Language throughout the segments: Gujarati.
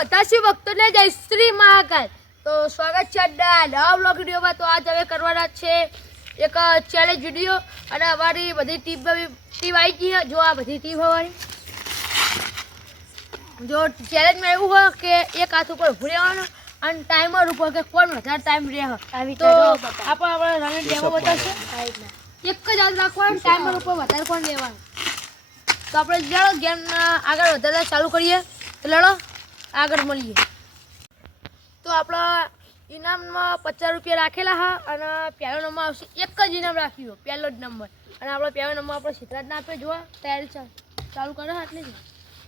બધા શિવ ભક્તોને જય શ્રી મહાકાલ. તો સ્વાગત છે આજના નવા બ્લોગ વિડીયોમાં. તો આજ હવે કરવાના છે એક ચેલેન્જ વિડીયો અને અમારી બધી ટીમ આવી ગઈ છે. જો આ બધી ટીમ હોવાની જો ચેલેન્જમાં એવું હોય કે એક હાથ ઉપર ઉભું રહેવાનું અને ટાઈમર ઉપર કે કોણ વધારે ટાઈમ રહે. તો આપણે રનિંગ ડેમો બતાવશે. એક જ હાથ રાખવાનું, ટાઈમર ઉપર વધારે કોણ રહેવાનું. તો આપણે લડો ગેમ આગળ વધારે ચાલુ કરીએ. તો લડો આગળ મળીએ. તો આપણા ઇનામમાં 50 રૂપિયા રાખેલા હા અને પહેલો નંબર આવશે. એક જ ઇનામ રાખ્યો, પહેલો જ નંબર. અને આપણો પહેલો નંબર આપણે સિદ્ધાર્થને આપે. જોવા તૈયારી ચાલુ કરો એટલે જ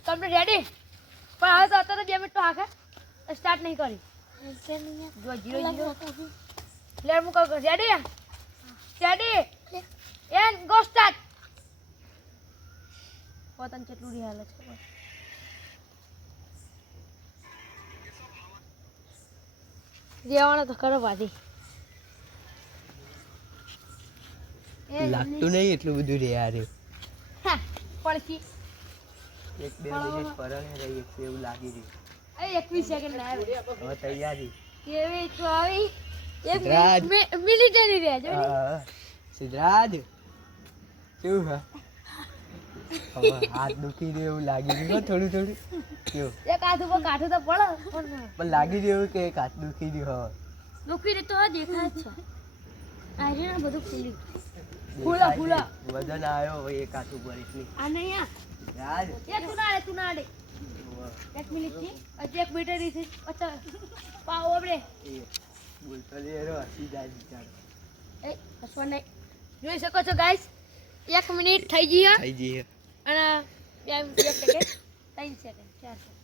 તમને રેડી. પણ હવે તો અત્યારે 2 મિનિટ તો આખે સ્ટાર્ટ નહીં કરી. જો 0-0 લે હું કહું ready ready and go start. પોતાને કેટલું રી હાલે છે રેવાનો તો કરો ભાજી. લાગતું નહીં એટલું બધું રે યાર. હા પડકી 1-2 મિનિટ પરણે રહી એવું લાગી રહ્યું. 21 સેકન્ડ લાવે હવે તૈયારી કેવી તો આવી સિદ્ધરાજ. 1 મિનિટ ની રહે જો સિદ્ધરાજ કેવું હા હવે હાથ દુખી રહ્યું એવું લાગી રહ્યું થોડું થોડું. કેવું એક હાથ ઉપર કાઠું તો પડે પણ લાગી રહ્યું કે એક હાથ દુખી રહ્યું. દુખી રે તો દેખાય છે. આજે ના બધું ખુલી ફૂલા ફૂલા વજન આવ્યો હવે એક હાથ ઉપર એટલી આ નહીં આ યાર. એ તું ના આડે 1 મિનિટ થી હજી 1 મિનિટ રહી છે. અચ્છા પાવ આપણે એ બોલતો લે રો હસી જાય બિચારો. એ હસવા નહીં. જોઈ શકો છો ગાઈસ 1 મિનિટ થઈ ગઈ છે થઈ જઈએ અને 2 સેકન્ડ 3 સેકન્ડ 4 સેકન્ડ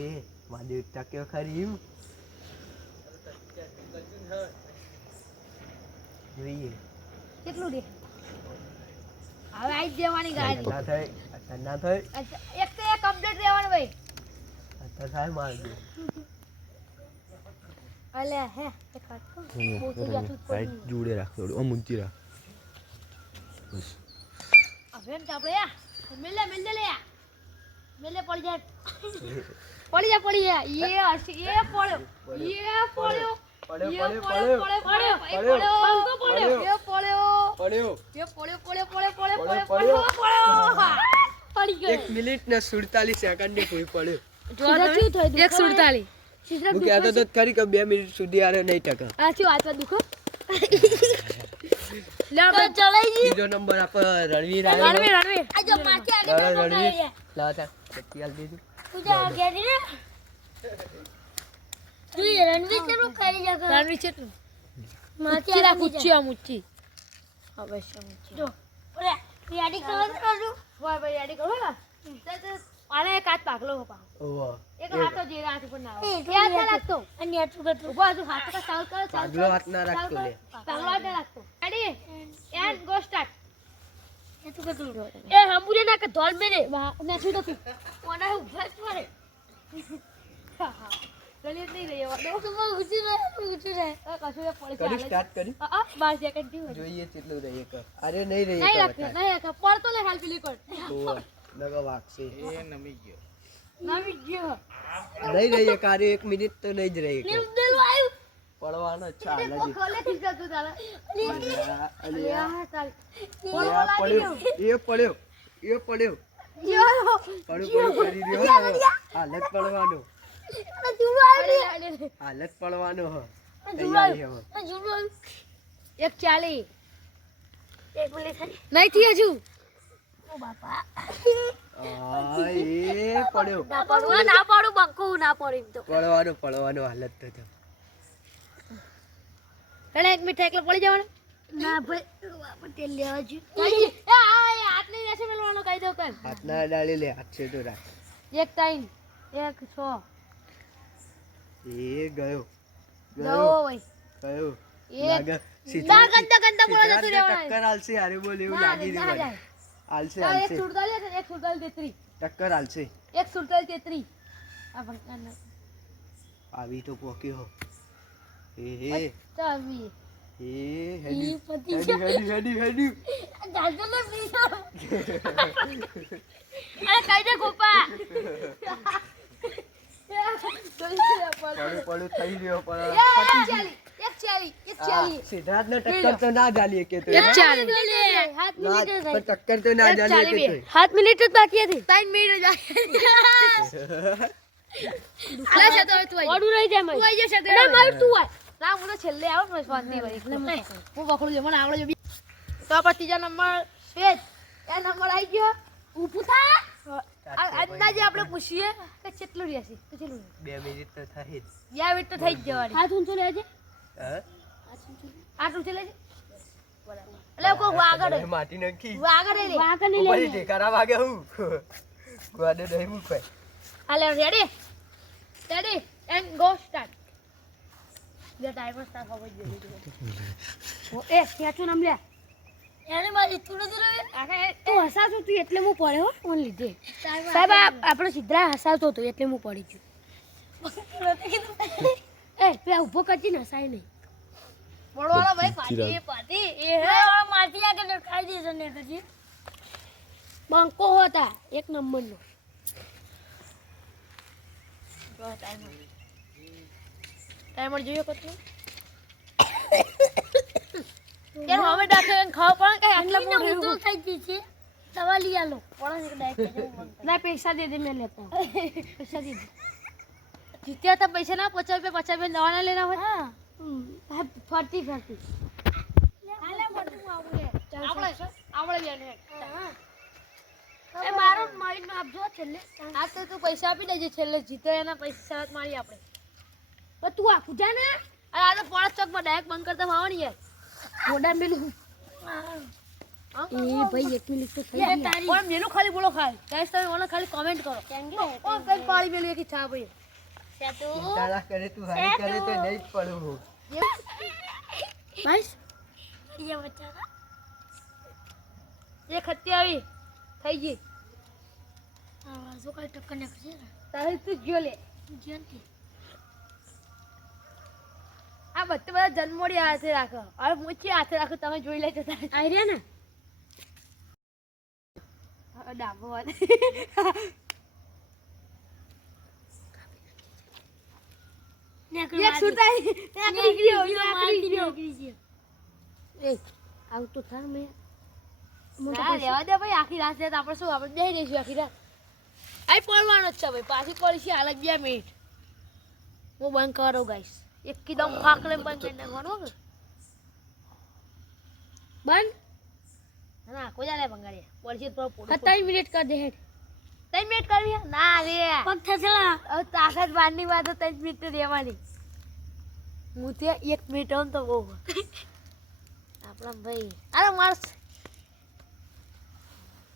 એ મારી ટક્યો ખરી એમ જોઈએ કેટલું રે હવે આઈ દેવાની ગાડી. ના થાય ના થાય અચ્છા એક તો એક અપડેટ રહેવાનું ભાઈ. અત્યારે થાય માર દે અલે હે એક વાત કહું મોટું જાતું રાઈટ પડી જોડે રાખ થોડું આમ ઊંચી રાખ બસ. હવે એમ તો આપણે યા મેલે લે યા મેલે પડી જાય પડી જાય એ હસી એ પડ્યો પડ્યો પડ્યો પડી ગયો. 1 મિનિટ ને 47 સેકન્ડ ની કોઈ પડ્યો. હું કહેતો તો ખરી કે 2 મિનિટ સુધી આરે નહીં ટકા. બીજો નંબર આપ રણવીર આવ્યો. રણવીર લાવ તા પતિયાલ દીધું. ઓહો આગલો હાથ ના રાખતો લે. કરી સ્ટાર્ટ કરી જોઈએ કેટલું રહી એક. અરે નહીં રહી એક પડતો લે હાલ પેલી કર ઓહો નગા વાગશે. નમી ગયો નહીં રહી એક. અરે 1 મિનિટ તો નહીં જ રહી એક. નિર્દલ આવ્યું પડવાનો ચાલ હજી. ખોલે ખીચા તું તારા અલ્યા ચાલ પડ્યો એ પડ્યો પડ્યો કરી રહ્યો હાલત પડવાનો હાલત પડવાનો હ તૈયારી હવે. 1:40 નહીં થી હજુ આ એ પડ્યો ના પાડું બક્કો ના પડ્યું તો પડવાનો હાલત તો તને 1 મિનિટ એકલો પડી જવાનું ના ભાઈ તેલ લેવા જો હાથ નહીં રહેશે મેલવાનો કહી દઉં કઈ હાથ ના ડાળી લે હાથ છે તો રાખ. 1 3 1 6 એ ગયો દો ભાઈ ગયો એક લાગે ગંદા બોલો જતું રહેવાનું ટક્કર હાલશે હારે બોલ એવું લાગી રહ્યું મને. હાલશે એક હાલશે સુડતાલી એક સુડતાલી તેત્રી ટક્કર હાલશે. એક સુડતાલી તેત્રી આ ભણકાના આવી તો પોક્યો એ તાવી એ ઈ પતિ હેડી જાજો લે પ્લીઝ અરે કઈ દે ગોપા પડું થઈ રહ્યો પણ એક ચાલી સિદ્ધાર્થને ટક્કર તો ના જાલીએ કે તો એક ચાલી ના, પણ ટક્કર તો ના જાલીએ કે તોય. 7 મિનિટ જ બાકી હતી 3 મિનિટ જ આલે છે તો તું આઈ ઓડું રહી જાય તું આઈ જશે ના માર તું આય ના હું તો છેલ્લે આવું ને શાંતિ ભાઈ એટલે હું પકડું છે મને આવડે જો તો આપણે ત્રીજા નંબર શ્વેત એ નંબર આવી ગયો ઊભું થા અંદાજે આપણે પૂછીએ કે કેટલું રહેશે તો કેટલું 2 મિનિટ તો થઈ જ. 2 મિનિટ તો થઈ જ જવાની હાથ ઊંચો લેજે હા? હાથ ઊંચો લેજે બરાબર એટલે કોઈ વાગડ માટી નાખી વાગડ રે વાગડ નહીં ઉપર લેજે ઢેકારા વાગે હું ગોડે નહીં મૂકાય. હાલે રેડી એન્ડ ગો સ્ટાર્ટ બે ટાઈમર સ્ટાર્ટ હોવો જોઈએ એ ક્યાંચું નામ લે એને મારી તું તું હસાતો તું એટલે હું પડે હો ઓન લીધે સાહેબ આપણો સિદ્ધરા હસાતો હતો એટલે હું પડી ગયો એ પેલા ઊભો કરજી ને હસાય નહીં પડવાળો ભાઈ પાટી એ હે માટી આગળ ખાઈ દેજો ને કરજી બંકો હતા 1 નંબરનો ટાઈમર જોયો કેટલું કેમ હવે ડાકે ખાવ પણ કઈ આટલા મોઢે તો થઈ ગઈ છે દવા લઈ આલો પણ ડાયરેક્ટ ના પૈસા દે દે મેં લેતા પૈસા દે જીત્યા તો પૈસા ના 50 રૂપિયા દવા ના લેના હોય હા ફરતી હાલે મોટું આવડે આવડે લેને એ મારો મારી નો આપજો છેલ્લે આ તો તું પૈસા આપી દેજે છેલ્લે જીતો એના પૈસા મારી આપણે પણ તું આખું જા ને આ તો પોળા ચોક માં ડાયરેક્ટ બંધ કરતા આવવાની યાર મોડા મેલું એ ભાઈ 1 મિનિટ તો થઈ ગઈ પણ મેલું ખાલી બોલો ખાલી ગાઈસ તમે મને ખાલી કમેન્ટ કરો કોણ કઈ પાડી મેલું એક છા ભાઈ ચિંતા ના કરે તું હારી કરે તો નહીં જ પડું હું. નાઈસ ये बच्चा ये खत्ती આવી થઈ ગઈ હા જો કઈ ટક્કર ને કરજે તારે તું ગયો લે જંતી આ બધા જન્મોડી હાથે રાખો હવે મુચી હાથે રાખો તમે જોઈ લેજો તારે આઈ રે ને ડાબો વાત એક સુટાઈ નીકળી ગયો એ આવ તો થાર મે ના રેવા દે ભાઈ આખી રાત છે તો આપણે શું આપણે બેહી રહીશું આખી રાત આઈ પડવાનો જ છે ભાઈ પાછી પડી છે હાલ 2 મિનિટ હું બંધ કરો ગાઈસ એકદમ ફાકલે બંધ કરી નાખવાનો બંધ ના કોઈ જાલે બંગાડી પડી તો 27 મિનિટ કર દે હેડ 3 મિનિટ કરવી ના રે પગ થસલા હવે તાકાત બારની વાત 3 મિનિટ રહેવાની હું તે 1 મિનિટ હોન તો બહુ આપણા ભાઈ અરે માર્સ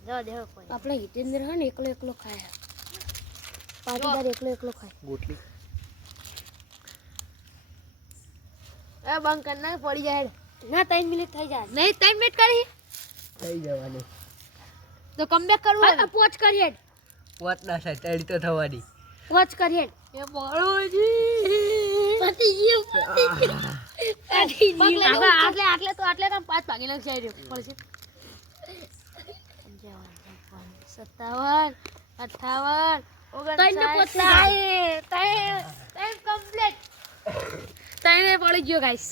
જો દેખો કોઈ આપણે હિતેન્દ્ર હે ને એકલો ખાયા પાટીદાર એકલો ખાય ગોટલી એ બંધ કર ના પડી જાય ના 3 મિનિટ થઈ જાય નહીં 3 મિનિટ કરી થઈ જવાની તો કમબેક કરવું પોચ કરીએ પોત ના થાય તળી તો થવાની પોચ કરીએ એ બોળોજી પતી ગયું આટલે તો આટલે કામ 5 ભાગી નાખ છે પડશે 57 58 59 ટાઈમ કમ્પ્લીટ ટાઈમ પડી ગયો ગાઈસ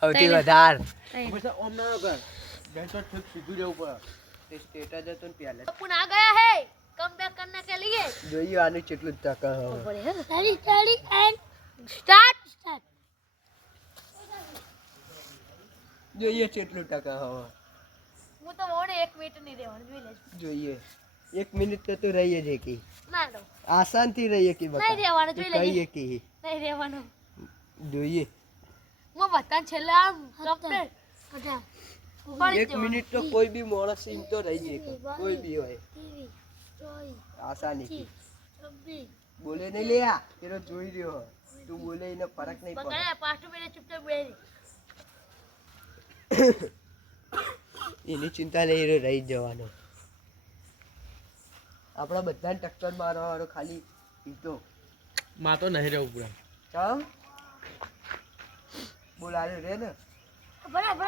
સૌથી વધારે પછી ઓમ ના કર ગેસો ઠીક સીધું રહેવું પડે તે સ્ટેટસ હતો ને પહેલા अपन आ गया है कमबैक करने के लिए જોઈએ આનું કેટલું ટકા હવે रेडी एंड स्टार्ट જોઈએ કેટલું ટકા હવે હું તો ઓને 1 મિનિટ નહીં રહેવાનું જોઈ લેજો જોઈએ 1 મિનિટ તો તું રહીએ છે કે ના નો આસાનથી રહીએ કે બતા નહીં રહેવાનું જોઈ લેજો કહીએ કે નહીં રહેવાનું જોઈએ હું બતા છેલ્લા કમ્પ્લીટ અચ્છા 1 મિનિટ તો કોઈ બી માણસ ઇન તો રહી જાય કોઈ બી હોય આસાની બોલે નહીં લે આ તેરો જોઈ રહ્યો તું બોલે એને ફરક નહીં પડે બગડે 5 મિનિટ ચૂપચાપ બેહી એની ચિંતા લઈ રહ્યો રહી જવાનો આપણા બધાને ટક્કર મારવાનો ખાલી ઈતો માં તો નહીં રહેવું પૂરા ચમ બોલારે રે ને બરાબર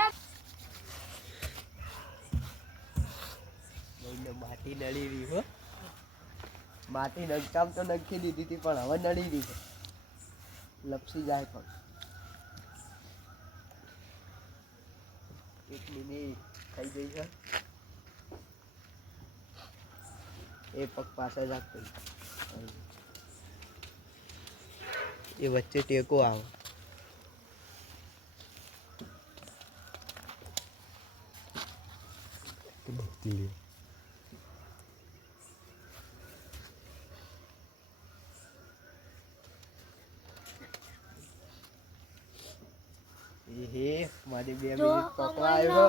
ભાઈને માટી નડી રહી હો માટી નગચામ તો નખી દીધી હતી પણ હવે નડી રહી છે લપસી જાય પગ. 1 મિનિટ થઈ ગઈ છે. એ પગ પાછળ રાખતો એ વચ્ચે ટેકો આવે. મારી 2 જો, મિનિટ પકવા આવ્યો.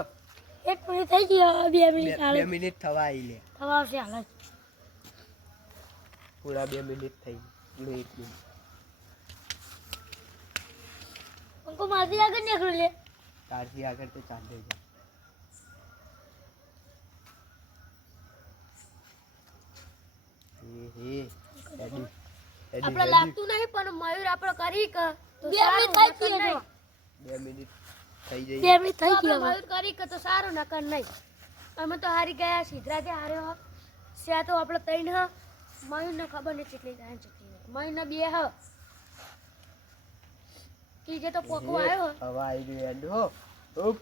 1 મિનિટ થઈ ગઈ હવે 2 મિનિટ 2 હાલે મિનિટ થવા આવી લે. થવા આવશે હાલે પૂરા 2 મિનિટ થઈ લે. 1 મિનિટ અંકો મારથી આગળ નીકળી લે તારથી આગળ તો ચાલે જાય. આપણે લાગતું નહીં પણ મયુર આપણે કરી કે તો 2 મિનિટ થઈ ગઈ 2 મિનિટ થઈ જાય. 2 મિનિટ થઈ ગઈ મયુર કરી કે તો સારું નકર નહીં અમે તો હારી ગયા સિદ્ધરાજે હાર્યો સ્યા તો આપણે 3 હ મયુરને ખબર નહીં કેટલી જાય કેટલી નહીં મયુરને 2 હ ત્રીજે તો પોકો આવ્યો હવા આવી ગયો એડો. ઉપ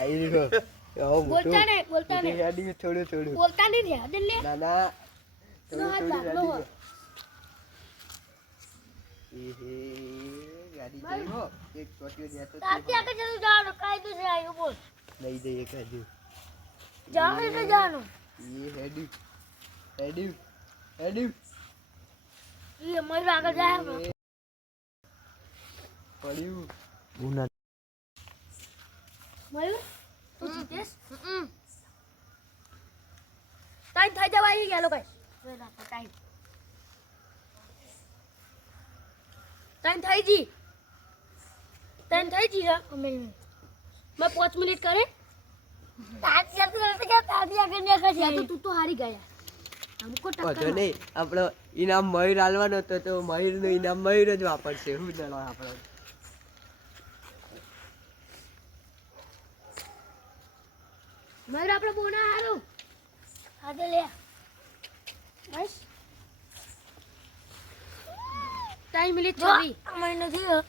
આવી ગયો. બોલતા નહીં હેડી થોડું થોડું. બોલતા નહીં યાદ લે ના ના થોડું હાથ થોડું ભાગલો હેડી ગયો. ગાડી જઈ હો. એક ચોટીઓ જતો તારથી આગળ જતું જવાનું કાયદો છે આવ્યો બોલ લઈ જઈએ કાજુ. જવાનું એટલે જવાનું એ હેડી હેડી હેડી એ મયુર આગળ જાય હમણાં. પડ્યું. મયુર તું જીતેશ ટાઈમ થઈ જવા આવી ગયા લોકો ટાઈમ થઈ જી હા અમે મેં 5 મિનિટ કરે તું તો હારી ગયા हमको વાંધો टक्कर નહીં. આપણો ઇનામ મયુર હાલવાનો હતો તો મયુરનું ઇનામ મયુર જ વાપરશે. શું દડો આપણો. મયુર આપણે બોના હારું આજે લે બસ ટાઈમ મિનિટ 26 મહિનો થયો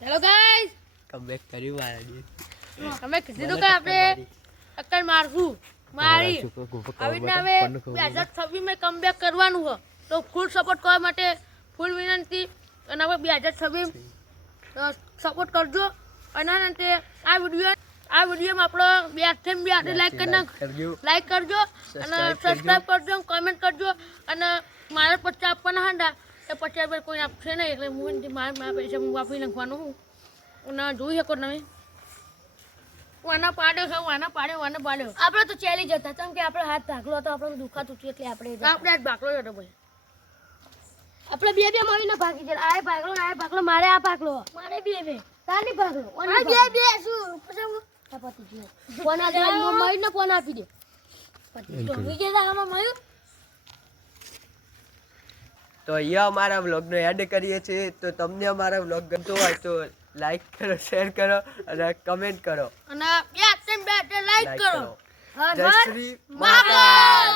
હેલો ગાઈસ કમબેક કર્યું મારા. અમે કીધું કે આપણે ટક્કર મારશું મારી આવી રીતના હવે 2026 માં કમબેક કરવાનું છે તો ફૂલ સપોર્ટ કરવા માટે ફૂલ વિનંતી અને હવે 2026 સપોર્ટ કરજો અને અંતે આ વિડીયોમાં આપણો 2 લાઈક કરી નાખ લાઈક કરજો અને સબસ્ક્રાઇબ કરજો કમેન્ટ કરજો અને મારે 50 આપવાના હતા એ 50 કોઈ આપશે નહીં એટલે હું મારા પૈસા હું વાપરી નાખવાનું હું અને જોઈ શકો તમે વાના પાડ્યો આપણે તો ચેલી જતા કેમ કે આપણો હાથ ભાગલો હતો આપણે દુખાતું હતું એટલે આપણે હાથ ભાગલો હતો ભાઈ આપણે બે મળીને ભાગી જાય આ ભાગલો મારે આ ભાગલો મારે બે તાની ભાગલો આ બે શું પછી પતિ ગયો ફોન આ મયુરને ફોન આપી દે પતિ તો વિજય આમાં મયુર તો અહીંયા અમારા વ્લોગનો એડ કરીએ છીએ. તો તમને અમારા વ્લોગ ગમતો હોય તો લાઈક કરો, શેર કરો અને કમેન્ટ કરો અને બે લાઈક કરો જય શ્રી મહાકાલ